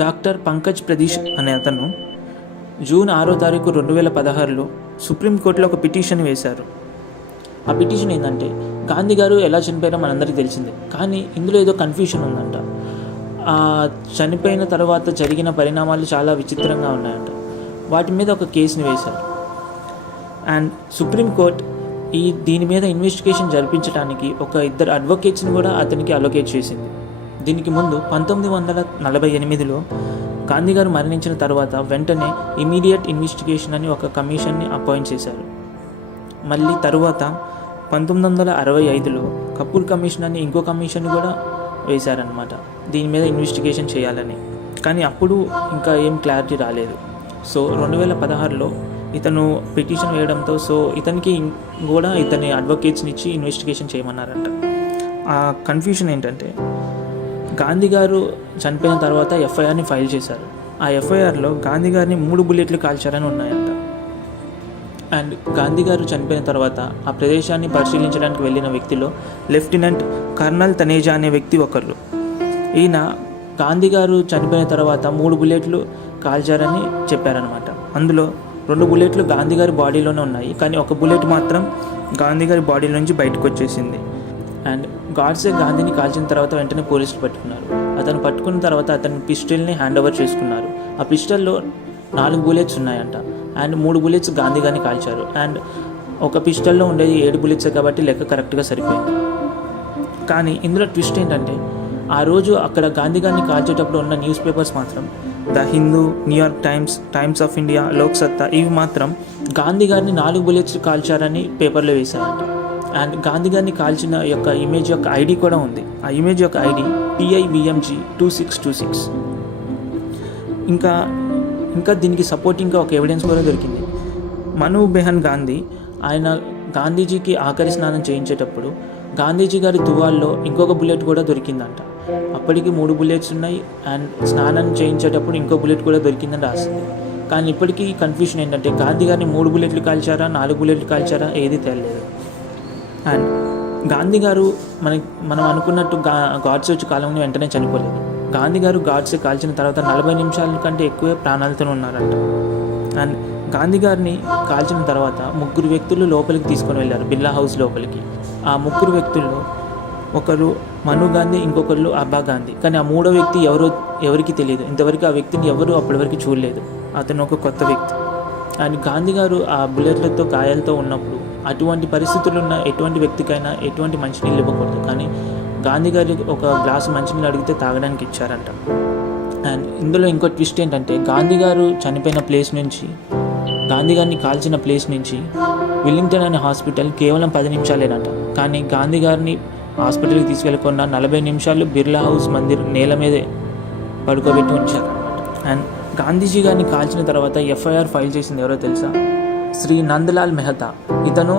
Doctor Pankaj Pradeesh అనే అతను June 6వ తారీఖు 2016లో సుప్రీంకోర్టులో ఒక పిటిషన్ వేశారు. ఆ పిటిషన్ ఏంటంటే, గాంధీ గారు ఎలా చనిపోయారో మనందరికీ తెలిసిందే, కానీ ఇందులో ఏదో కన్ఫ్యూషన్ ఉందంట. చనిపోయిన తర్వాత జరిగిన పరిణామాలు చాలా విచిత్రంగా ఉన్నాయంట. వాటి మీద ఒక కేసుని వేశారు. అండ్ సుప్రీంకోర్టు దీని మీద ఇన్వెస్టిగేషన్ జరిపించడానికి ఒక 2 అడ్వకేట్స్ని కూడా అతనికి అలొకేట్ చేసింది. దీనికి ముందు 1948లో గాంధీ గారు మరణించిన తర్వాత వెంటనే ఇమీడియట్ ఇన్వెస్టిగేషన్ అని ఒక కమిషన్ని అపాయింట్ చేశారు. మళ్ళీ తరువాత 1965లో కపూర్ కమిషన్ అని ఇంకో కమిషన్ కూడా వేశారనమాట, దీని మీద ఇన్వెస్టిగేషన్ చేయాలని. కానీ అప్పుడు ఇంకా ఏం క్లారిటీ రాలేదు. సో 2016లో ఇతను పిటిషన్ వేయడంతో ఇతనికి కూడా ఇతని అడ్వకేట్స్ని ఇచ్చి ఇన్వెస్టిగేషన్ చేయమన్నారంట. ఆ కన్ఫ్యూషన్ ఏంటంటే, గాంధీ గారు చనిపోయిన తర్వాత ఎఫ్ఐఆర్ని ఫైల్ చేశారు. ఆ ఎఫ్ఐఆర్లో గాంధీ గారిని 3 బుల్లెట్లు కాల్చారని ఉన్నాయంట. అండ్ గాంధీ గారు చనిపోయిన తర్వాత ఆ ప్రదేశాన్ని పరిశీలించడానికి వెళ్ళిన వ్యక్తిలో లెఫ్టినెంట్ కర్నల్ తనేజా అనే వ్యక్తి ఒకరు. ఈయన గాంధీ గారు చనిపోయిన తర్వాత 3 బుల్లెట్లు కాల్చారని చెప్పారనమాట. అందులో 2 బుల్లెట్లు గాంధీ గారి బాడీలోనే ఉన్నాయి, కానీ 1 బుల్లెట్ మాత్రం గాంధీ గారి బాడీ నుంచి బయటకు వచ్చేసింది. అండ్ గాడ్సే గాంధీని కాల్చిన తర్వాత వెంటనే పోలీసులు పట్టుకున్నారు. అతను పట్టుకున్న తర్వాత అతని పిస్టల్ని హ్యాండ్ ఓవర్ చేసుకున్నారు. ఆ పిస్టల్లో 4 బుల్లెట్స్ ఉన్నాయంట. అండ్ 3 బుల్లెట్స్ గాంధీ గారిని కాల్చారు. అండ్ ఒక పిస్టల్లో ఉండేది 7 బుల్లెట్సే కాబట్టి లెక్క కరెక్ట్గా సరిపోయింది. కానీ ఇందులో ట్విస్ట్ ఏంటంటే, ఆ రోజు అక్కడ గాంధీ గారిని కాల్చేటప్పుడు ఉన్న న్యూస్ పేపర్స్ మాత్రం the Hindu, New York times, times of India, Lok సత్తా ఇవి మాత్రం గాంధీ గారిని 4 బుల్లెట్స్ కాల్చారని పేపర్లో వేశారంట. అండ్ గాంధీ గారిని కాల్చిన యొక్క ఇమేజ్ యొక్క ఐడి కూడా ఉంది. ఆ ఇమేజ్ యొక్క ఐడి PIVMG 2626. ఇంకా దీనికి సపోర్టింగ్గా ఒక ఎవిడెన్స్ కూడా దొరికింది. మను బెహన్ గాంధీ, ఆయన గాంధీజీకి ఆఖరి స్నానం చేయించేటప్పుడు గాంధీజీ గారి తువాల్లో ఇంకొక బుల్లెట్ కూడా దొరికిందంట. అప్పటికి 3 బుల్లెట్స్ ఉన్నాయి. అండ్ స్నానం చేయించేటప్పుడు ఇంకో బుల్లెట్ కూడా దొరికిందని రాసింది. కానీ ఇప్పటికీ కన్ఫ్యూషన్ ఏంటంటే, గాంధీ గారిని 3 బుల్లెట్లు కాల్చారా, 4 బుల్లెట్లు కాల్చారా, ఏది తెలియలేదు. అండ్ గాంధీ గారు మనం అనుకున్నట్టు గాడ్సే వచ్చి కాలంలో వెంటనే చనిపోలేదు. గాంధీ గారు గాడ్సే కాల్చిన తర్వాత 40 నిమిషాల కంటే ఎక్కువే ప్రాణాలతో ఉన్నారంట. అండ్ గాంధీ గారిని కాల్చిన తర్వాత 3 వ్యక్తులు లోపలికి తీసుకొని వెళ్ళారు, బిర్లా హౌస్ లోపలికి. ఆ 3 వ్యక్తుల్లో ఒకరు మను గాంధీ, ఇంకొకరు అబ్బా గాంధీ. కానీ ఆ 3వ వ్యక్తి ఎవరికి తెలియదు. ఇంతవరకు ఆ వ్యక్తిని ఎవరు అప్పటివరకు చూడలేదు. అతను ఒక కొత్త వ్యక్తి. అండ్ గాంధీ గారు ఆ బుల్లెట్లతో గాయాలతో ఉన్నప్పుడు అటువంటి పరిస్థితులు ఉన్న ఎటువంటి వ్యక్తికైనా ఎటువంటి మంచినీళ్ళు ఇవ్వకూడదు. కానీ గాంధీ గారి ఒక గ్లాసు మంచినీళ్ళు అడిగితే తాగడానికి ఇచ్చారంట. అండ్ ఇందులో ఇంకో ట్విస్ట్ ఏంటంటే, గాంధీ గారు చనిపోయిన ప్లేస్ నుంచి, గాంధీ గారిని కాల్చిన ప్లేస్ నుంచి విల్లింగ్టన్ అనే హాస్పిటల్ కేవలం 10 నిమిషాలేనంట. కానీ గాంధీ గారిని హాస్పిటల్కి తీసుకెళ్ళకుండా 40 నిమిషాలు బిర్లా హౌస్ మందిర్ నేల మీదే పడుకోబెట్టి ఉంచారు. అండ్ గాంధీజీ గారిని కాల్చిన తర్వాత ఎఫ్ఐఆర్ ఫైల్ చేసింది ఎవరో తెలుసా? శ్రీ నందలాల్ మెహతా. ఇతను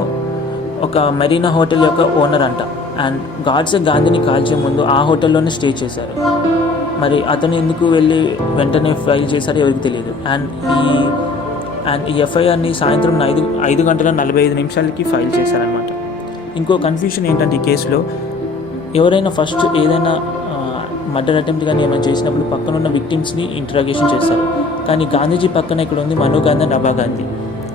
ఒక మెరీనా హోటల్ యొక్క ఓనర్ అంట. అండ్ గాడ్సే గాంధీని కాల్చే ముందు ఆ హోటల్లోనే స్టే చేశారు. మరి అతను ఎందుకు వెళ్ళి వెంటనే ఫైల్ చేశారో ఎవరికి తెలియదు. అండ్ ఈ ఎఫ్ఐఆర్ని సాయంత్రం 5 గంటల 45 నిమిషాలకి ఫైల్ చేశారనమాట. ఇంకో కన్ఫ్యూషన్ ఏంటంటే, ఈ కేసులో ఎవరైనా ఫస్ట్ ఏదైనా మర్డర్ అటెంప్ట్ కానీ ఏమైనా చేసినప్పుడు పక్కన ఉన్న విక్టిమ్స్ని ఇంటరాగేషన్ చేస్తారు. కానీ గాంధీజీ పక్కన ఇక్కడ ఉంది మను గాంధీ అండ్ అబ్బా గాంధీ.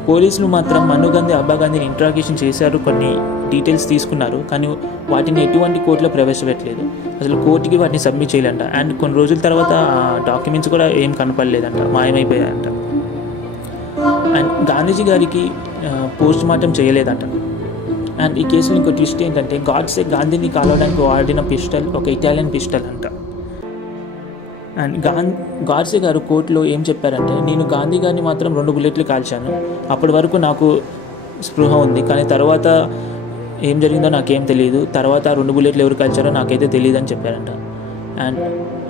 పోలీసులు మాత్రం మను గాంధీ, అబ్బా గాంధీని ఇంటరాగేషన్ చేశారు, కొన్ని డీటెయిల్స్ తీసుకున్నారు, కానీ వాటిని ఎటువంటి కోర్టులో ప్రవేశపెట్టలేదు. అసలు కోర్టుకి వాటిని సబ్మిట్ చేయాలంట. అండ్ కొన్ని రోజుల తర్వాత ఆ డాక్యుమెంట్స్ కూడా ఏం కనపడలేదంట, మాయమైపోయాయంట. అండ్ గాంధీజీ గారికి పోస్ట్ మార్టం చేయలేదంట. అండ్ ఈ కేసులో ఇంకో ట్విస్ట్ ఏంటంటే, గాడ్సే గాంధీని కాలవడానికి వాడిన పిస్టల్ ఒక ఇటాలియన్ పిస్టల్ అంట. అండ్ గాడ్సే గారు కోర్టులో ఏం చెప్పారంటే, నేను గాంధీ గారిని మాత్రం 2 బుల్లెట్లు కాల్చాను, అప్పటి వరకు నాకు స్పృహ ఉంది, కానీ తర్వాత ఏం జరిగిందో నాకేం తెలియదు, తర్వాత 2 బుల్లెట్లు ఎవరు కాల్చారో నాకైతే తెలియదు అని చెప్పారంట. అండ్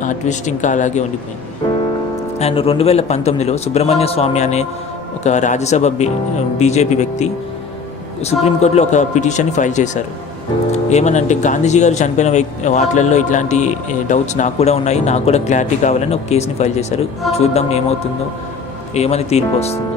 ఆ ట్విస్ట్ ఇంకా అలాగే ఉండిపోయింది. అండ్ 2019లో సుబ్రహ్మణ్య స్వామి అనే ఒక రాజ్యసభ బీజేపీ వ్యక్తి సుప్రీంకోర్టులో ఒక పిటిషన్ని ఫైల్ చేశారు. ఏమనంటే, గాంధీజీ గారు చనిపోయిన వాటిల్లో ఇట్లాంటి డౌట్స్ నాకు కూడా ఉన్నాయి, నాకు కూడా క్లారిటీ కావాలని ఒక కేసుని ఫైల్ చేశారు. చూద్దాం ఏమవుతుందో, ఏమని తీర్పు వస్తుందో.